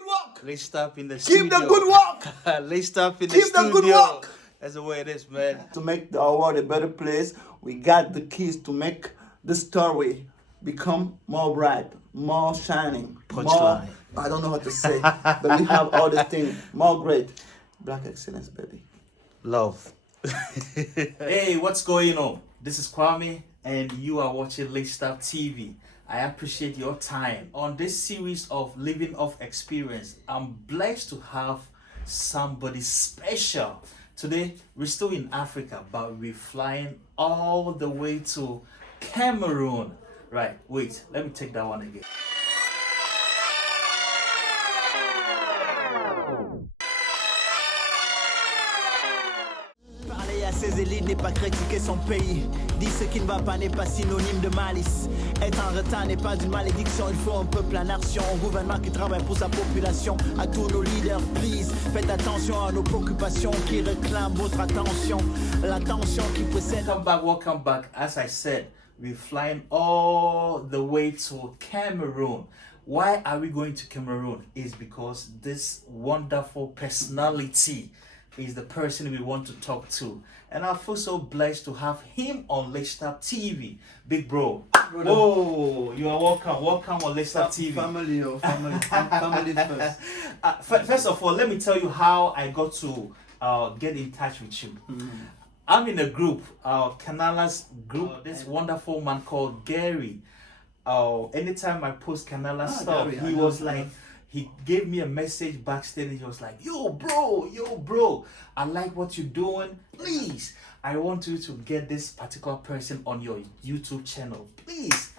good work. Lacedup in the studio. Keep the good work. Lacedup in the Keep studio. the good work. That's the way it is, man. To make our world a better place, we got the keys to make the story become more bright, more shining, more, I don't know what to say, but we have all the things, more great. Black excellence, baby. Love. Hey, what's going on? This is Kwame, and you are watching Lacedup TV. I appreciate your time. On this series of Living Off Experience, I'm blessed to have somebody special. Today, we're still in Africa, but we're flying all the way to Cameroon. Right, wait, let me take that one again. Parler à ses élites n'est pas critiquer son pays. Dire ce qui ne va pas n'est pas synonyme de malice. Être en retard n'est pas une malédiction. Il faut un peuple, la nation, un gouvernement qui travaille pour sa population. À tous nos leaders, please, faites attention à nos préoccupations qui réclament votre attention. L'attention qui précède. Welcome back. As I said, we're flying all the way to Cameroon. Why are we going to Cameroon? Is because this wonderful personality is the person we want to talk to, and I feel so blessed to have him on Lacedup TV. Big bro. Oh, you are welcome. Welcome on Lacedup TV. Family, family first. First of all, let me tell you how I got to get in touch with you. I'm in a group, Canala's group. This wonderful man called Gary. Anytime I post Canala stuff, Gary, he was like, he gave me a message backstage. And he was like, yo bro, I like what you're doing. Please, I want you to get this particular person on your YouTube channel, please.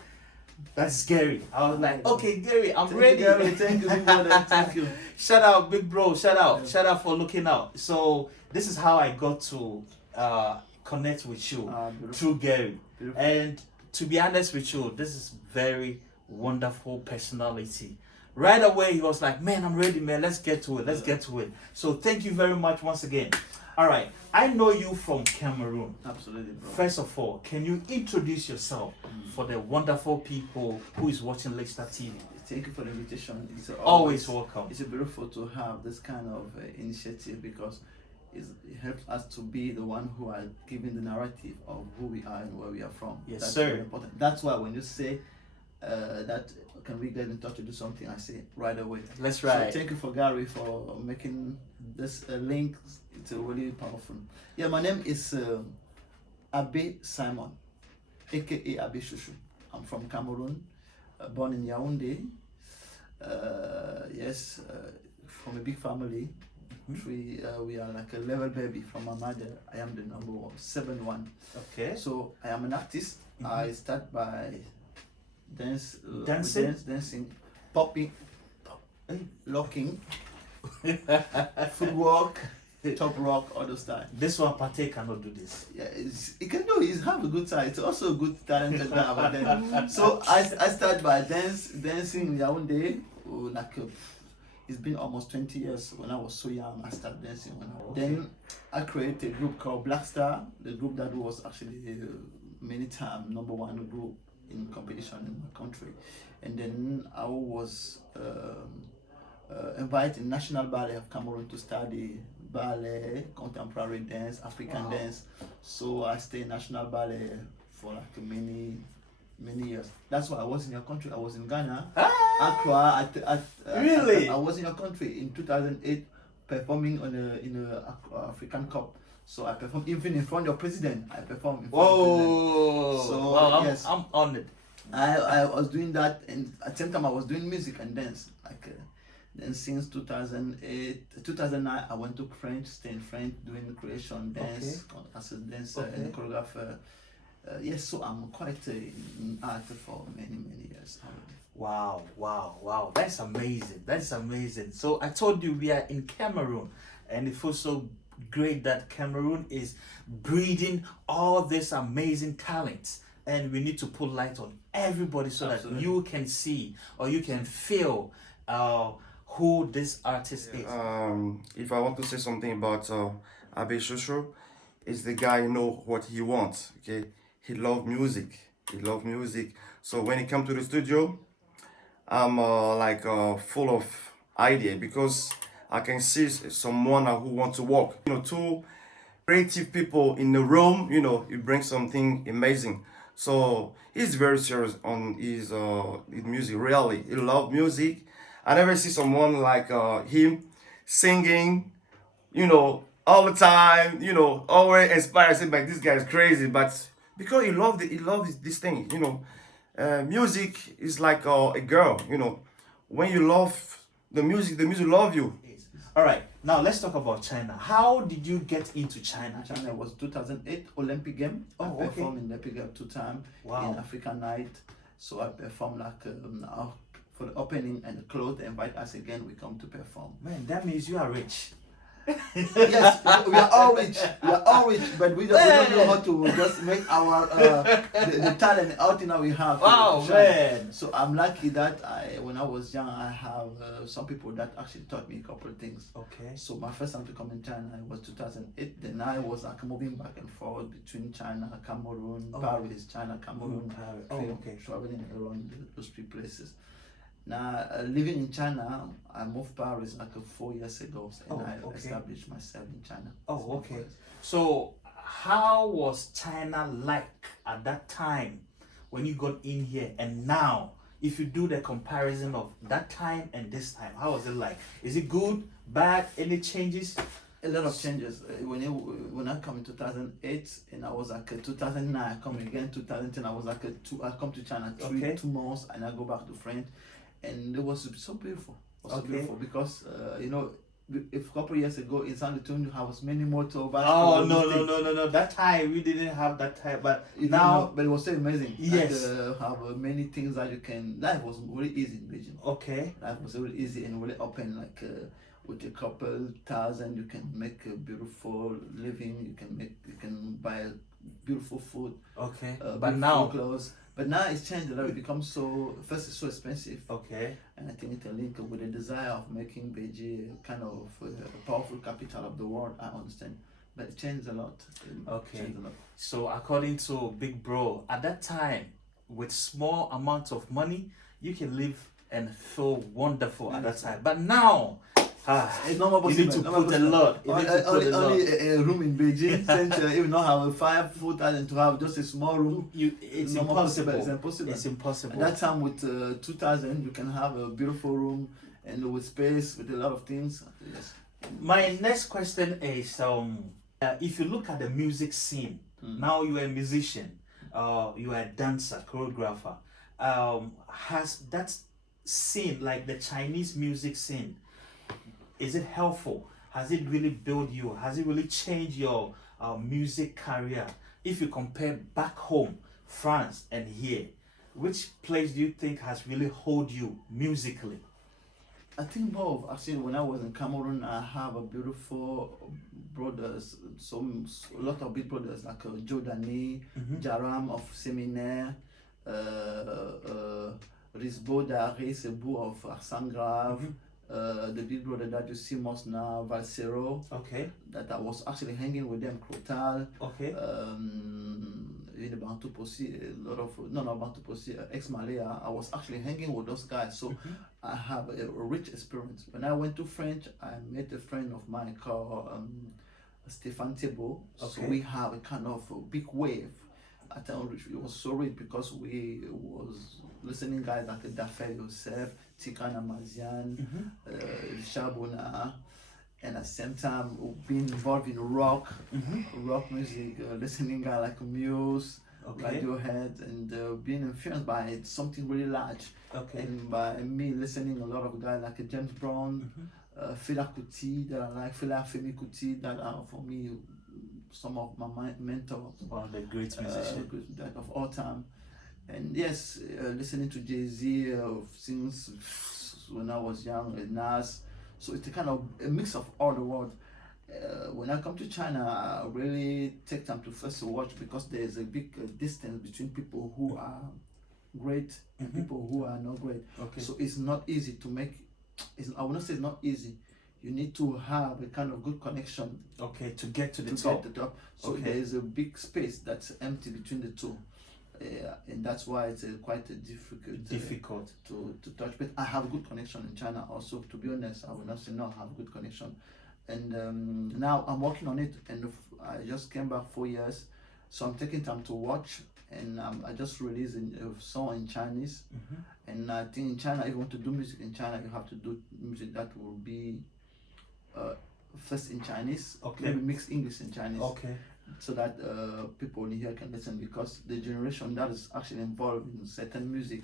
That's Gary. I was like, okay, Gary, I'm ready. Gary, thank you, big brother. Thank you. Shout out, big bro. Shout out for looking out. So this is how I got to connect with you through Gary. Beautiful. And to be honest with you, this is very wonderful personality. Right away, he was like, man, I'm ready, man. Let's get to it. So thank you very much once again. All right, I know you from Cameroon. Absolutely, bro. First of all, can you introduce yourself for the wonderful people who is watching Lacedup TV? Thank you for the invitation. It's Always welcome. It's beautiful to have this kind of initiative because it helps us to be the one who are giving the narrative of who we are and where we are from. Yes, That's sir. very important. That's why when you say that can we get in touch to do something, I say right away. Let's ride. So thank you for Gary for making this link. It's really powerful. Yeah, my name is Abbe Simon, aka Abbe Shushu. I'm from Cameroon, born in Yaoundé. Yes, from a big family. We are like a level baby from my mother. I am the number 7-1. Okay. So I am an artist. I start by dancing, popping, locking, footwork, top rock, all those stuff. This one partake cannot do this. Yeah, it can do. He's have a good side. It's also a good talent as well. But then, so I start by dancing in Yaoundé. It's been almost 20 years. When I was so young, I started dancing. Then I created a group called Black Star, the group that was actually many times #1 group in competition in my country. And then I was invited in National Ballet of Cameroon to study ballet, contemporary dance, African dance. So I stayed in National Ballet for like many years. That's why I was in your country. I was in Ghana, Accra. Really? I was in your country in 2008, performing in a African Cup. So I performed even in front of your president. I performed in front of the president. So wow, yes, I'm honored. I was doing that, and at the same time I was doing music and dance. Then since 2009, I went to French, stayed in France, doing creation, dance, as a dancer and choreographer. Yes, so I'm quite in art for many years. Wow. That's amazing. So I told you we are in Cameroon, and it feels so great that Cameroon is breeding all this amazing talent. And we need to put light on everybody so that you can see or you can feel who this artist is. If I want to say something about Abbe Shushu, is the guy know what he wants. Okay, he love music. So when he come to the studio, I'm full of idea because I can see someone who wants to work. Two creative people in the room, you bring something amazing. So he's very serious on his music. Really, he love music. I never see someone like him singing, all the time. Always inspired. Say like this guy is crazy, but because he loves this thing. Music is like a girl. When you love the music love you. All right, now let's talk about China. How did you get into China? China was 2008 Olympic game. I Oh, okay. performed in the Olympic game 2 times Wow. in African night. So I performed like for the opening and the close. They invite us again. We come to perform. Man, that means you are rich. Yes, we are all rich. We are all rich, but we don't know how to just make our the talent out in that we have. Wow, to shine. man. So I'm lucky that when I was young, I have some people that actually taught me a couple of things. Okay. So my first time to come in China was 2008. Then I was like moving back and forth between China, Cameroon, Paris, China, Cameroon, Paris. Oh, okay. traveling around those 3 places. Now, living in China, I moved Paris like 4 years ago, and I established myself in China. Oh, okay. So, how was China like at that time when you got in here, and now, if you do the comparison of that time and this time, how was it like? Is it good, bad, any changes? A lot of changes. When I come in 2008, and I was like 2009, I come again 2010. I was like I come to China 2 months, and I go back to France. And it was so beautiful. It was so beautiful because if a couple of years ago in San Antonio you have many motorbikes. Oh no! That time we didn't have that time, but now. But it was so amazing. Yes. Have many things that you can. Life was really easy in Beijing. Okay. Life was really easy and really open. Like with a couple thousand, you can make a beautiful living. You can buy beautiful food. Okay. But now clothes. But now it's changed a lot. It becomes first it's so expensive. Okay. And I think it's a link with the desire of making Beijing kind of a powerful capital of the world. I understand. But it changed a lot. Okay. So according to Big Bro, at that time, with small amounts of money, you can live and feel wonderful at that time. But now, it's not more possible. You need to put a lot. Only a room in Beijing, since even not have 5 foot and to have just a small room. It's impossible. It's impossible. It's impossible. At that time with 2,000, you can have a beautiful room and with space, with a lot of things. Yes. My next question is, if you look at the music scene, now you are a musician, you are a dancer, choreographer. Has that scene, like the Chinese music scene, is it helpful? Has it really built you? Has it really changed your music career? If you compare back home, France, and here, which place do you think has really hold you musically? I think both. Actually, when I was in Cameroon, I have a beautiful brothers, a lot of big brothers like Jodani, Jaram of Seminaire, Risbo Dari, Sebu of Arsangrave. The big brother that you see most now, Valsero. Okay. That I was actually hanging with them, Crotal. Okay. In Bantu Posi, a lot of Bantu Posi, ex-Malaya. I was actually hanging with those guys, so I have a rich experience. When I went to French, I met a friend of mine called Stéphane Thibault. Okay. So we have a kind of a big wave. I tell you, it was so rich because we was listening guys like Dafer Youssef, Tikana Mazian, Shabuna, and at the same time being involved in rock music, listening guys like Muse, Radiohead, and being influenced by something really large. Okay. And by me listening a lot of guys like James Brown, Fela Kuti, that I like, Fela Femi Kuti, that are for me some of my mentors. One of the great musicians that of all time. And yes, listening to Jay-Z since when I was young, Nas. So it's a kind of a mix of all the world. When I come to China, I really take time to first watch because there's a big distance between people who are great and people who are not great. Okay. So it's not easy to make. I will not say it's not easy. You need to have a kind of good connection. Okay, to get to the top. So there is a big space that's empty between the two. and that's why it's quite difficult. Difficult. To touch. But I have a good connection in China also. To be honest, I will not say no. I have a good connection, and now I'm working on it. And I just came back 4 years, so I'm taking time to watch. And I just released a song in Chinese, and I think in China, if you want to do music in China, you have to do music that will be first in Chinese, maybe mix English and Chinese, so that people in here can listen, because the generation that is actually involved in certain music,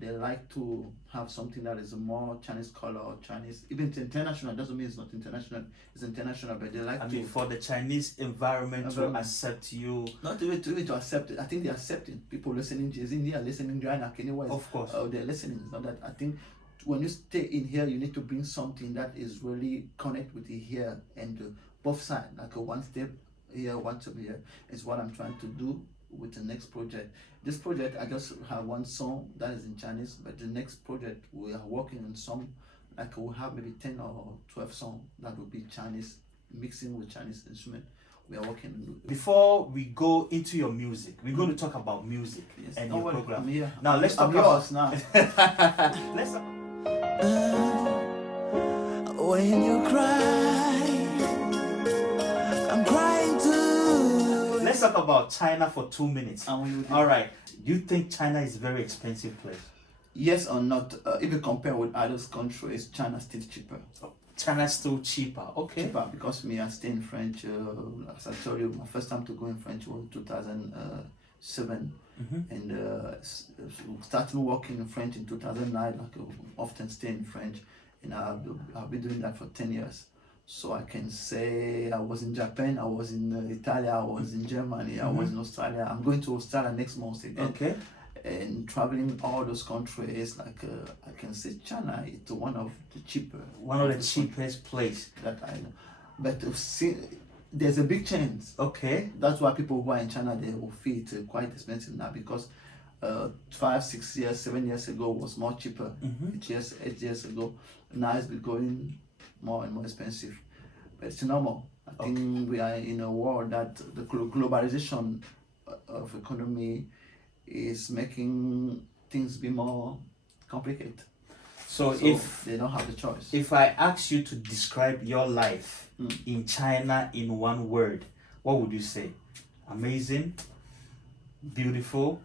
they like to have something that is more Chinese color, or Chinese, even it's international, doesn't mean it's not international, it's international, but they like for the Chinese environment to accept you. Not even to accept it. I think they accept it. People listening Jay-Z, they are listening Joanna Kenny West. Of course. They're listening. It's not that. I think when you stay in here, you need to bring something that is really connect with the here and both sides, like a one step here, one step here. Is what I'm trying to do with the next project. This project, I just have one song that is in Chinese, but the next project we are working on song, like we'll have maybe 10 or 12 songs that will be Chinese, mixing with Chinese instrument. We are working on. Before we go into your music, we're going to talk about music and your program. I'm here. Now let's talk about now. Let's when you cry, I'm crying too. Let's talk about China for 2 minutes. All right. Do you think China is a very expensive place? Yes or not? If you compare with other countries, China still cheaper. China's still cheaper. Okay. Cheaper because me, I stay in French. As I told you, my first time to go in French was 2007. And starting working in French in 2009, like often stay in French, and I've been doing that for 10 years. So I can say I was in Japan, I was in Italy, I was in Germany, I was in Australia. I'm going to Australia next month again. Okay. And traveling all those countries, like I can say China, it's one of the cheapest place that I know. But there's a big change. Okay. That's why people who are in China, they will feel it quite expensive now, because 5, 6 years, 7 years ago was more cheaper. 8 years ago. Now it's becoming more and more expensive. But it's normal. I think we are in a world that the globalization of economy is making things be more complicated. So if they don't have the choice. If I ask you to describe your life in China in one word, what would you say? Amazing, beautiful.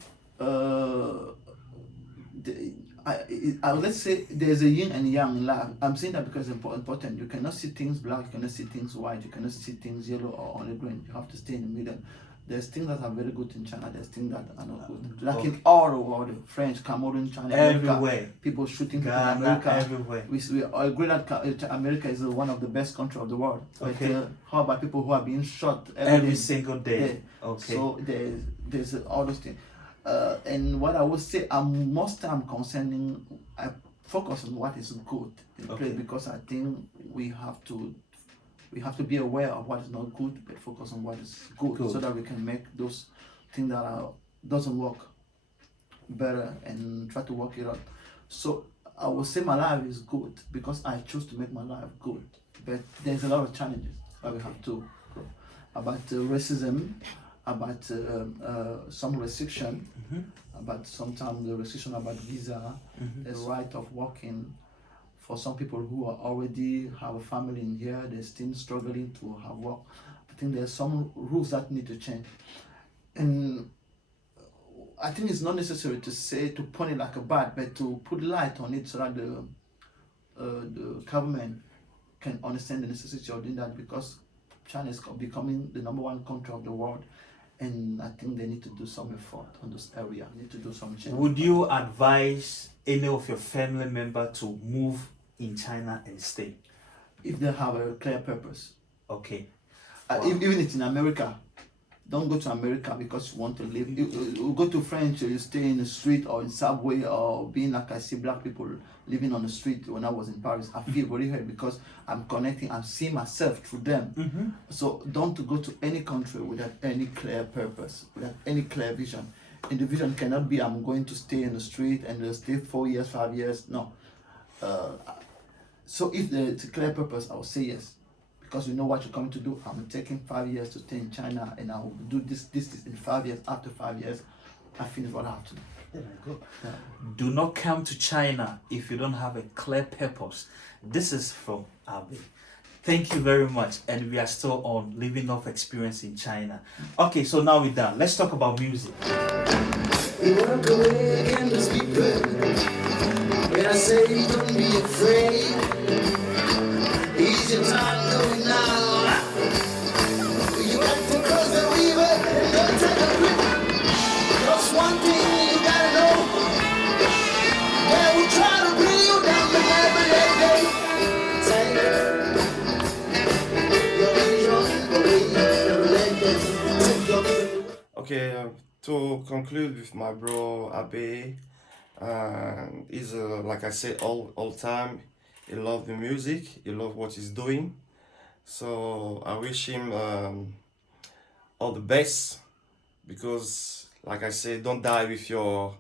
Let's say there's a yin and yang in life. I'm saying that because it's important. You cannot see things black, you cannot see things white, you cannot see things yellow or only green. You have to stay in the middle. There's things that are very good in China, there's things that are not good. Like in all the world, French, Cameroon, China, everywhere. America, people shooting people in America. Everywhere. We agree that America is one of the best countries of the world. Okay. But how about people who are being shot every single day? Okay. So there's all those things. And what I would say, most time concerning, I focus on what is good in place, because I think we have to be aware of what is not good, but focus on what is good. So that we can make those things that doesn't work better and try to work it out. So I would say my life is good because I choose to make my life good, but there's a lot of challenges that we have to grow. About racism, about some restriction, about sometimes the restriction about visa, the right of working. For some people who are already have a family in here, they're still struggling to have work. I think there's some rules that need to change. And I think it's not necessary to point it like a bad, but to put light on it so that the government can understand the necessity of doing that, because China is becoming the #1 country of the world. And I think they need to do some effort on this area. Need to do some change. Would you advise any of your family member to move in China and stay? If they have a clear purpose. Okay. Even if it's in America, don't go to America because you want to live. You go to France, you stay in the street or in subway, or being like I see black people living on the street. When I was in Paris, I feel very hurt because I'm connecting, I'm seeing myself through them. So don't go to any country without any clear purpose, without any clear vision. And the vision cannot be I'm going to stay in the street and stay 4 years, 5 years. No. So if there's a clear purpose, I will say yes. Because you know what you're coming to do. I'm taking 5 years to stay in China, and I will do this in 5 years. After 5 years, I finish what I have to do. There I go. Do not come to China if you don't have a clear purpose. This is from Abbe. Thank you very much. And we are still on Living Off Experience in China. Okay, so now we're done. Let's talk about music. We walk away and just be present. When I say don't be afraid, ease your time going now. You got to cross the river and don't take a grip. Just one thing you gotta know. Yeah, we try to bring you down, but never let go. Take your vision away, never let go. Take your Okay, to conclude with my bro Abe, he's like I said all time, he loves the music, he loves what he's doing. So I wish him all the best, because like I said, don't die with your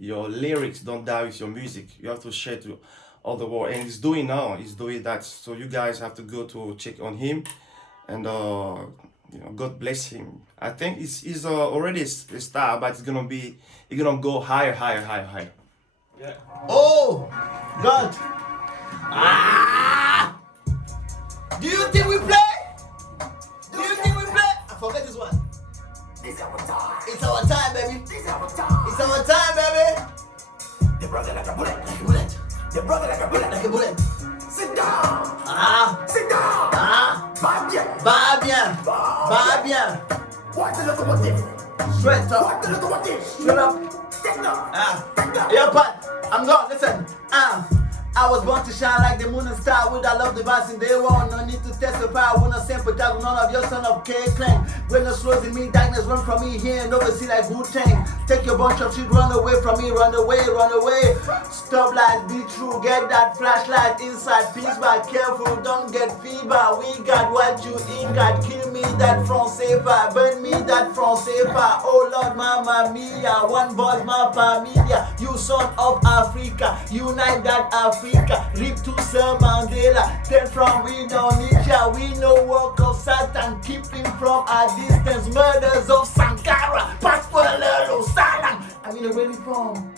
lyrics, don't die with your music. You have to share to all the world, and he's doing now. He's doing that. So you guys have to go to check on him, and you know, God bless him. I think he's already a star, but he's gonna go higher. Yeah. Oh, God. Ah! Do you think we play? Do you think we play? I forget this one. It's our time. It's our time, baby. It's our time. It's our time, baby. The brother like a bullet. Like a bullet. The brother like a bullet. Like a bullet. Sit down. Ah, Sit down. ah. Va bien. Va bien. Va bien. Watch the locomotive. Straight up. Watch the locomotive. Straight up. Take up. Ah. Take up. Yeah, but I'm gone. Listen. I was born to shine like the moon and star with I love the vibes in day one. No need to testify. Will not sympathize with none of your son of K-Clan. Greatness flows in me, darkness run from me here and oversee like Wu-Tang. Take your bunch of shit, run away from me, run away, run away. Stop lies, be true, get that flashlight inside. Peace, but careful, don't get fever. We got what you ain't got. Kill me that Francais, burn me that Francais. Oh Lord, Mamma Mia, one voice, my familia. You son of Africa, unite that Africa. Rip to Sir Mandela, tell from we don't need ya. We know work of Satan, keep him from a distance. Murders of Sankara, passport alert, Salam. I'm in a ready form.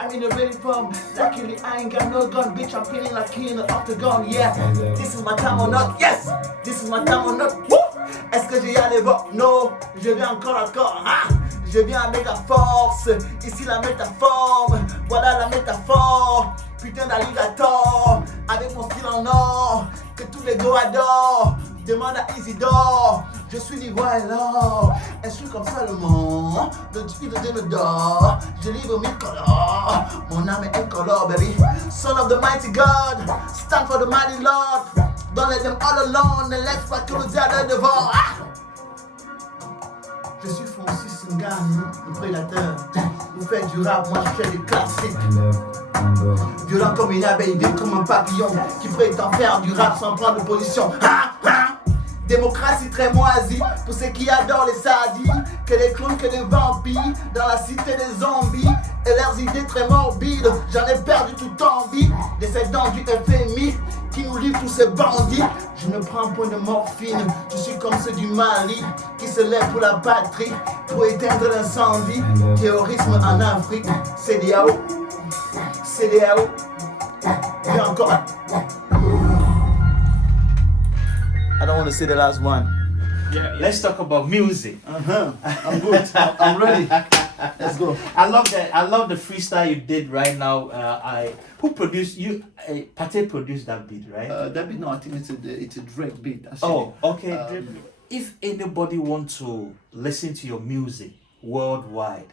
I'm in a ready form. Luckily I ain't got no gun, bitch. I'm feeling like in the octagon. Yeah, this is my time or not. Yes, this is my time or not. Woo! Est-ce que j'y allais voir? Non, je viens encore à corps. Ah! Je viens avec la force. Ici la métaphore. Voilà la métaphore. Putain d'alligator. Avec mon style en or. Que tous les go adorent. Demande à Isidore. Je suis l'ivoire et l'or. Et je suis comme Salomon. Le type de Dénodore. Je livre mille colors. Mon âme est incolore, baby. Son of the mighty God. Stand for the mighty Lord. Don't let them all alone. And let's pas que le diable devant. Ah! Je suis Francis Ngannou, le prédateur. Vous faites du rap, moi je fais des classiques. Violent comme une abeille, vite comme un papillon qui prétend faire du rap sans prendre de position. Ah, ah. Démocratie très moisie pour ceux qui adorent les sadis, que les clowns, que les vampires dans la cité des zombies et leurs idées très morbides. J'en ai perdu toute envie, descendants du FMI qui nous livrent tous ces bandits. Je ne prends point de morphine, je suis comme ceux du Mali qui se lèvent pour la patrie, pour éteindre l'incendie. Terrorisme en Afrique, CDAO, CDAO. Et encore. I don't want to say the last one. Yeah. Let's talk about music. I'm good. I'm ready. Let's go. I love that. I love the freestyle you did right now. Who produced you? Pate produced that beat, right? That beat, no, I think it's a Drake beat. Actually. Oh, okay. If anybody wants to listen to your music worldwide,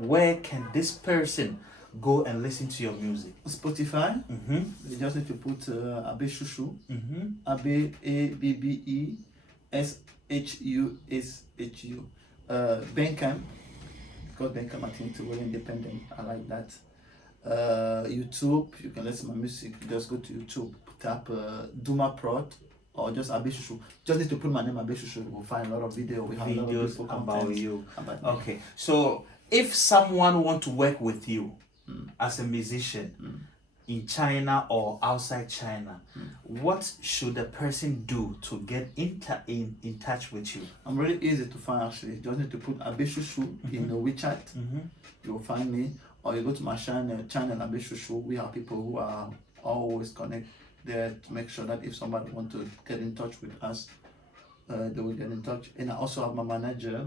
where can this person go and listen to your music? Spotify. You just need to put Abbe Shushu. Abbe ABBE SHUSHU. Bandcamp. Because Bandcamp I think it's very independent. I like that. YouTube. You can listen to my music. Just go to YouTube. Tap Duma Prod. Or just Abbe Shushu. Just need to put my name Abbe Shushu. You will find a lot of videos. We have a lot of beautiful about content you. About me. Okay, so if someone want to work with you as a musician, in China or outside China, what should a person do to get in touch with you? I'm really easy to find actually. You just need to put Abbe Shushu in the WeChat. You'll find me. Or you go to my channel Abbe Shushu. We have people who are always connect there to make sure that if somebody wants to get in touch with us, they will get in touch. And I also have my manager,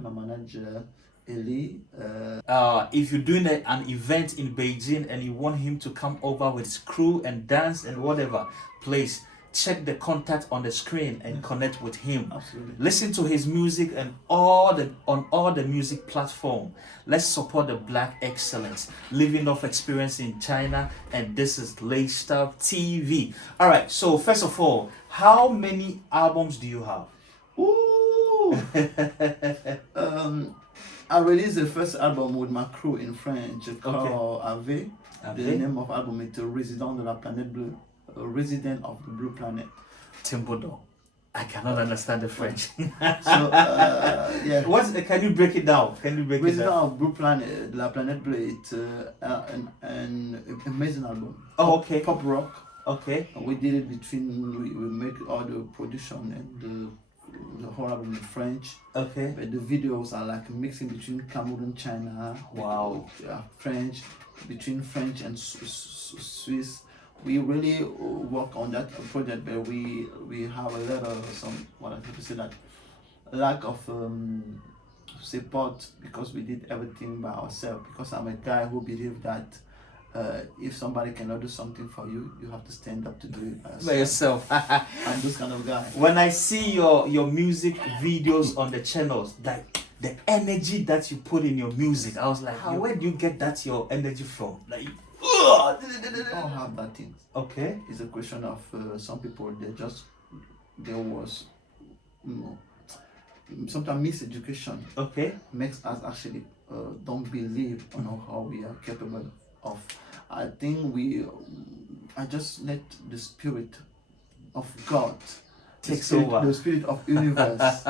Eli. If you're doing an event in Beijing and you want him to come over with his crew and dance and whatever, please check the contact on the screen and connect with him. Absolutely. Listen to his music and on all the music platform. Let's support the black excellence, living off experience in China, and this is lacedup TV. All right. So first of all, how many albums do you have? Ooh. I released the first album with my crew in French called Ave. The name of album is Resident de la Planète Bleue, Resident of the Blue Planet. Timbodo. I cannot understand the French. So yeah. Can you break it down? Resident of Blue Planet, de la Planète Bleue. It's an amazing album. Oh, okay. Pop rock. Okay. And we did it we make all the production and the whole album in French. Okay. But the videos are like mixing between Cameroon, China. Wow. French, between French and Swiss. We really work on that project, but we have a lot of lack of support because we did everything by ourselves. Because I'm a guy who believes that if somebody cannot do something for you, you have to stand up to do it by yourself. I'm this kind of guy. When I see your music videos on the channels, like the energy that you put in your music, I was like, where do you get your energy from? Like, I don't have that thing. Okay. It's a question of some people. There was, sometimes miseducation. Okay. Makes us actually don't believe on how we are capable of. I think I just let the spirit of God takes over. The spirit of universe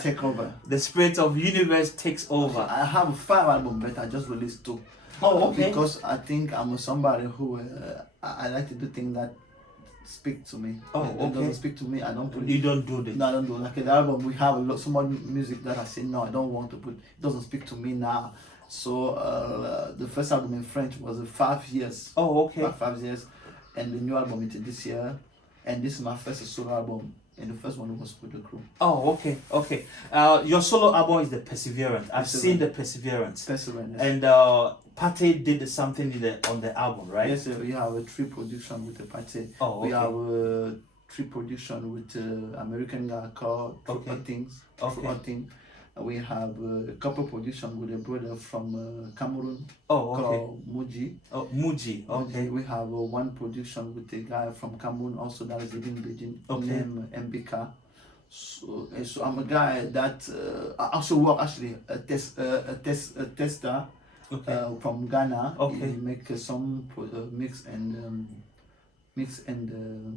take over. The spirit of universe takes over. I have 5 albums, but I just released 2. Oh, okay. Because I think I'm somebody who I like to do things that speak to me. Oh, It okay. doesn't speak to me. I don't put it. You don't do this. No, I don't do. Like the album, we have so much music that I say no, I don't want to put. It doesn't speak to me now. So the first album in French was 5 years. Oh, okay. 5 years, and the new album is this year, and this is my first solo album. And the first one was with the crew. Oh, okay, okay. Your solo album is the Perseverance. I've seen the Perseverance. Perseverance. And Pate did something on the album, right? Yes, we have a 3 production with the Pate. Oh, okay. We have a 3 production with American guy called Things. Okay. We have a couple production with a brother from Cameroon called Muji. Oh, Muji. Okay. We have 1 production with a guy from Cameroon also that is living in Beijing named MBK. So I'm a guy that I also work actually a tester from Ghana. Okay. He make some mix and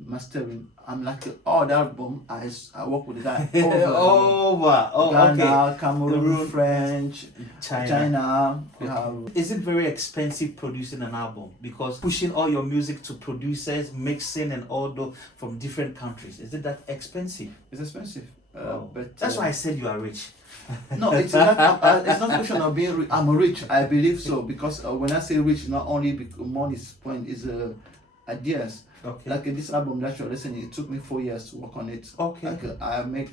mastering. I'm like all the album. I work with the guy Ghana, Cameroon, French, China. We have. Is it very expensive producing an album? Because pushing all your music to producers, mixing and all from different countries, is it that expensive? It's expensive. But that's why I said you are rich. No, it's not. It's not a question of being rich. I'm rich. I believe so because when I say rich, not only money's point is ideas. Okay. Like this album that you're listening, it took me 4 years to work on it. Okay. Like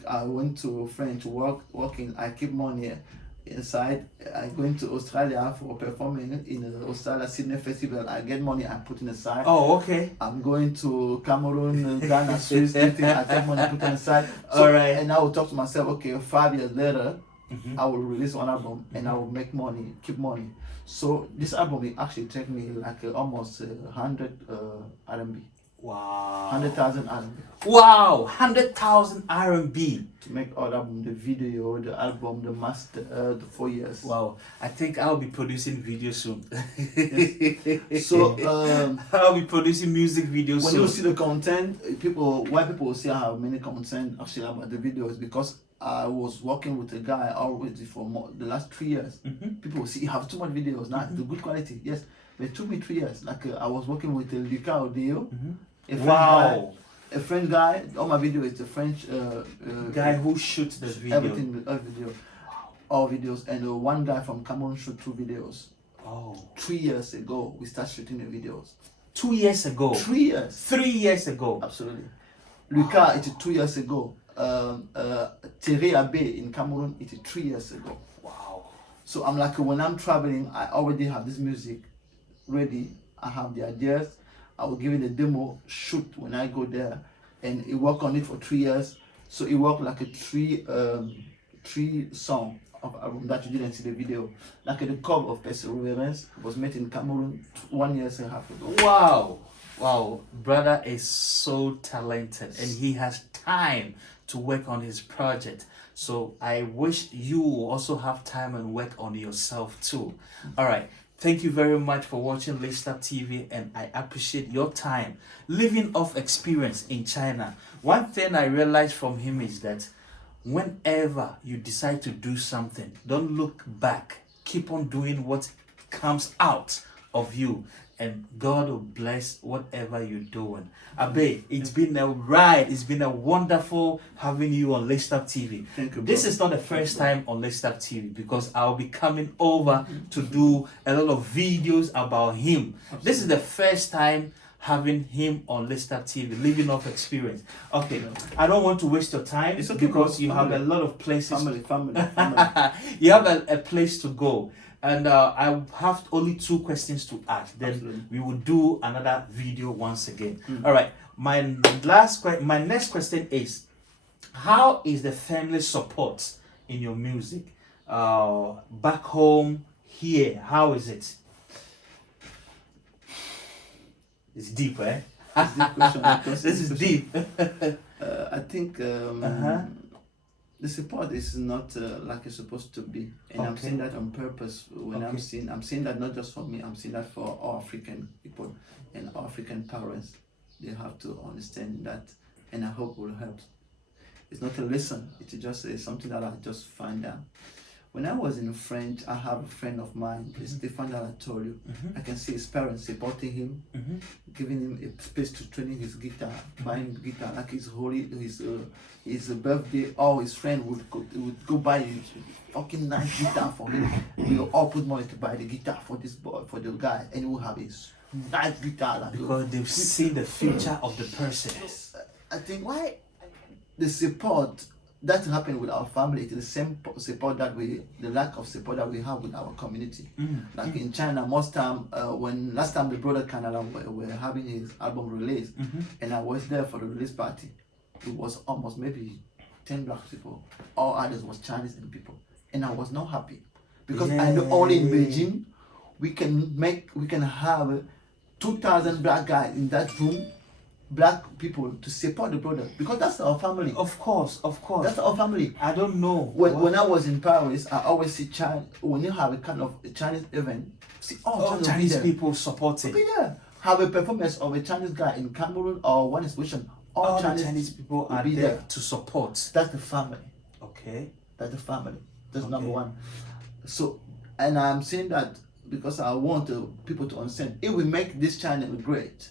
I went to France working. I keep money inside. I going to Australia for performing in the Australia Sydney Festival. I get money. I put in aside. Oh, okay. I'm going to Cameroon, Ghana, Swiss. I take money, put it aside. So, all right. And I will talk to myself. Okay, 5 years later, I will release 1 album and I will make money, keep money. So this album it actually took me like almost 100 RMB. Wow. 100,000 RMB. Wow, 100,000 RMB to make all the album, the video, the album, the master, the 4 years. Wow, I think I'll be producing videos soon. Yes. So I'll be producing music videos when soon. you see the content, why people will see I have many content actually about the videos because I was working with a guy already for the last 3 years. People will see you have too much videos now, the good quality, yes. It took me 3 years. Like I was working with Luca Odeo, a French Wow. guy. A French guy. All my video is a French Guy who shoots the video. everything, all videos, and one guy from Cameroon shoot 2 videos. Oh. 3 years ago, we started shooting the videos. 2 years ago. 3 years. 3 years ago. Absolutely. Luca, it is 2 years ago. China-Abbe in Cameroon, it is 3 years ago. Wow. So I'm like, when I'm traveling, I already have this music ready. I have the ideas. I will give it a demo, shoot when I go there, and it work on it for 3 years. So it worked like a three song of album that you didn't see the video. Like the cover of Perseverance was made in Cameroon 1 year and a half ago. Wow. Wow. Brother is so talented and he has time to work on his project. So I wish you also have time and work on yourself too. All right. Thank you very much for watching lacedup TV, and I appreciate your time living off experience in China. One thing I realized from him is that whenever you decide to do something, don't look back. Keep on doing what comes out of you, and God will bless whatever you're doing. Abbe, it's been a ride. It's been a wonderful having you on lacedup TV. Thank you, This bro. is not the first time on lacedup TV, because I'll be coming over to do a lot of videos about him. This is the first time having him on lacedup TV, living off experience. Okay, I don't want to waste your time. It's okay, because bro. you have a lot of places. Family. You have a place to go. And I have only 2 questions to ask. Then Absolutely. we will do another video once again. All right. My next question is, how is the family support in your music? Back home, here, how is it? It's deep, eh? It's deep question, because This is deep. I think the support is not like it's supposed to be, and I'm Okay. saying that on purpose. When Okay. I'm saying that not just for me. I'm saying that for all African people and all African parents. They have to understand that, and I hope will help. It's not a lesson. It's just something that I just find out. When I was in French, I have a friend of mine, Stefan, that I told you. I can see his parents supporting him, giving him a space to training his guitar, buying guitar like his birthday. All his friends would go buy a fucking nice guitar for him. We will all put money to buy the guitar for this boy, for the guy, and he will have his nice guitar. Like Because they've seen the future of the person. I think why the support that happened with our family, it is the same support that the lack of support that we have with our community. Like in China, most time, when last time the brother Canada were having his album release, and I was there for the release party, it was almost maybe 10 black people. All others was Chinese and people, and I was not happy because I know only in Beijing we can have 2,000 black guys in that room. Black people to support the brother, because that's our family. Of course. That's our family. I don't know. When I was in Paris, I always see when you have a kind of a Chinese event, see all Chinese people supporting. be there. Have a performance of a Chinese guy in Cameroon or one exhibition. All the Chinese people will are be there to support. That's the family. Okay. That's the family. That's Okay. number one. So, and I'm saying that because I want people to understand. If we make this channel great,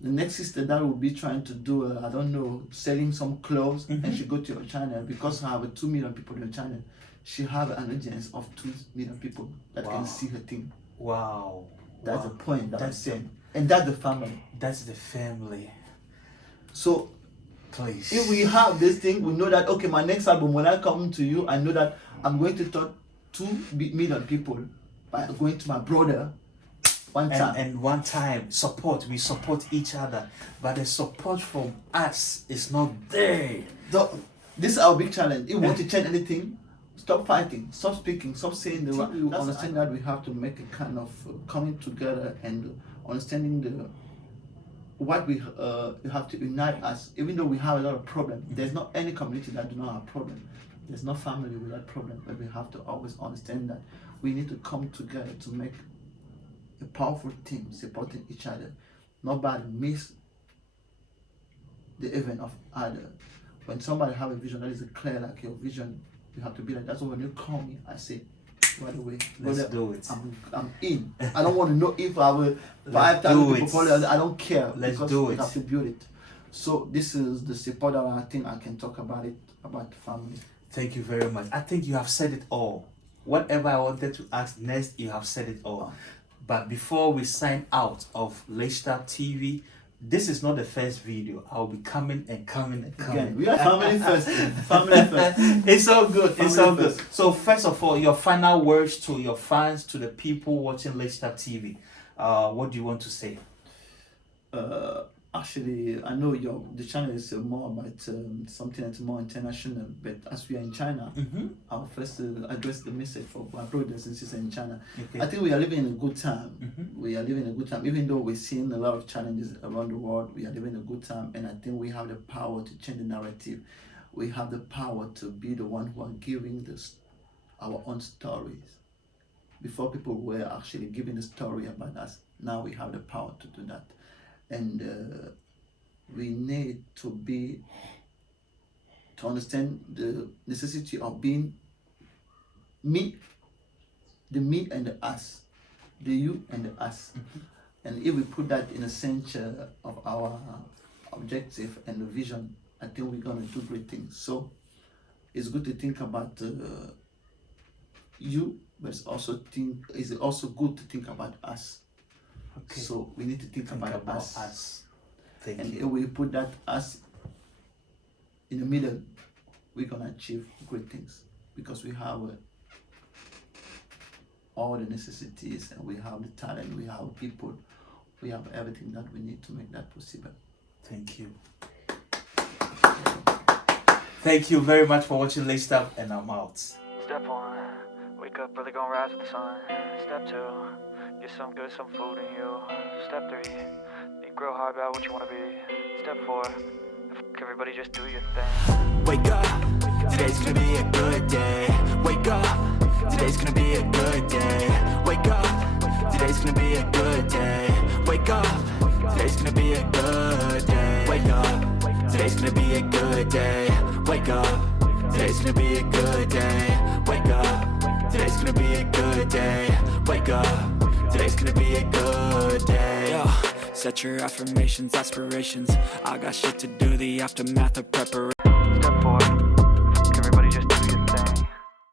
the next sister that will be trying to do, I don't know, selling some clothes, and she go to your channel, because I have 2 million people in your channel. She have an audience of 2 million people that can see her thing. Wow. That's the point that I'm That's saying. And that's the family. That's the family. So Please. if we have this thing, we know that, okay, my next album, when I come to you, I know that I'm going to touch 2 million people by going to my brother one time. And one time, we support each other, but the support from us is not there. This is our big challenge. If you want to change anything, stop fighting, stop speaking, stop saying the right. You understand that we have to make a kind of coming together and understanding what we have to unite us. Even though we have a lot of problems, there's not any community that do not have problem. There's no family without problem, but we have to always understand that we need to come together to make a powerful team supporting each other. Nobody miss the event of other. When somebody have a vision that is clear like your vision, you have to be like. That's why when you call me, I say, By the way, Let's brother, do it. I'm in. I don't want to know if I will Let's 5,000 do people it. follow. I don't care. Let's because do we it. have to build it. So this is the support that I think I can talk about it, about the family. Thank you very much. I think you have said it all. Whatever I wanted to ask next, you have said it all. But before we sign out of lacedup TV, this is not the first video. I'll be coming and coming and coming. Again, we are family first. Family first. It's all good. It's Family all good. first. So first of all, your final words to your fans, to the people watching lacedup TV. What do you want to say? Actually, I know the channel is more about something that's more international, but as we are in China, I'll first address the message for my brothers and sisters in China. Okay. I think we are living in a good time. We are living in a good time. Even though we're seeing a lot of challenges around the world, we are living in a good time, and I think we have the power to change the narrative. We have the power to be the one who are giving our own stories. Before, people were actually giving the story about us. Now we have the power to do that. And we need to understand the necessity of being me, the me and the us, the you and the us. And if we put that in the center of our objective and the vision, I think we're gonna do great things. So it's good to think about you, but it's also good to think about us. Okay. So we need to think about us. Thank And you. if we put that us in the middle, we're gonna achieve great things, because we have all the necessities, and we have the talent, we have people, we have everything that we need to make that possible. Thank you. Thank you very much for watching lacedup, and I'm out. Step 1, wake up early, gonna rise with the sun. Step 2, get some good, some food in you. Step 3, think real hard about what you wanna be. Step 4, everybody just do your thing. Wake up, today's gonna be a good day. Wake up, today's gonna be a good day. Wake up, today's gonna be a good day. Wake up, today's gonna be a good day. Wake up, today's gonna be a good day. Wake up, today's gonna be a good day. Wake up, today's gonna be a good day. Wake up, today's gonna be a good day. Yo, set your affirmations, aspirations. I got shit to do, the aftermath of preparation.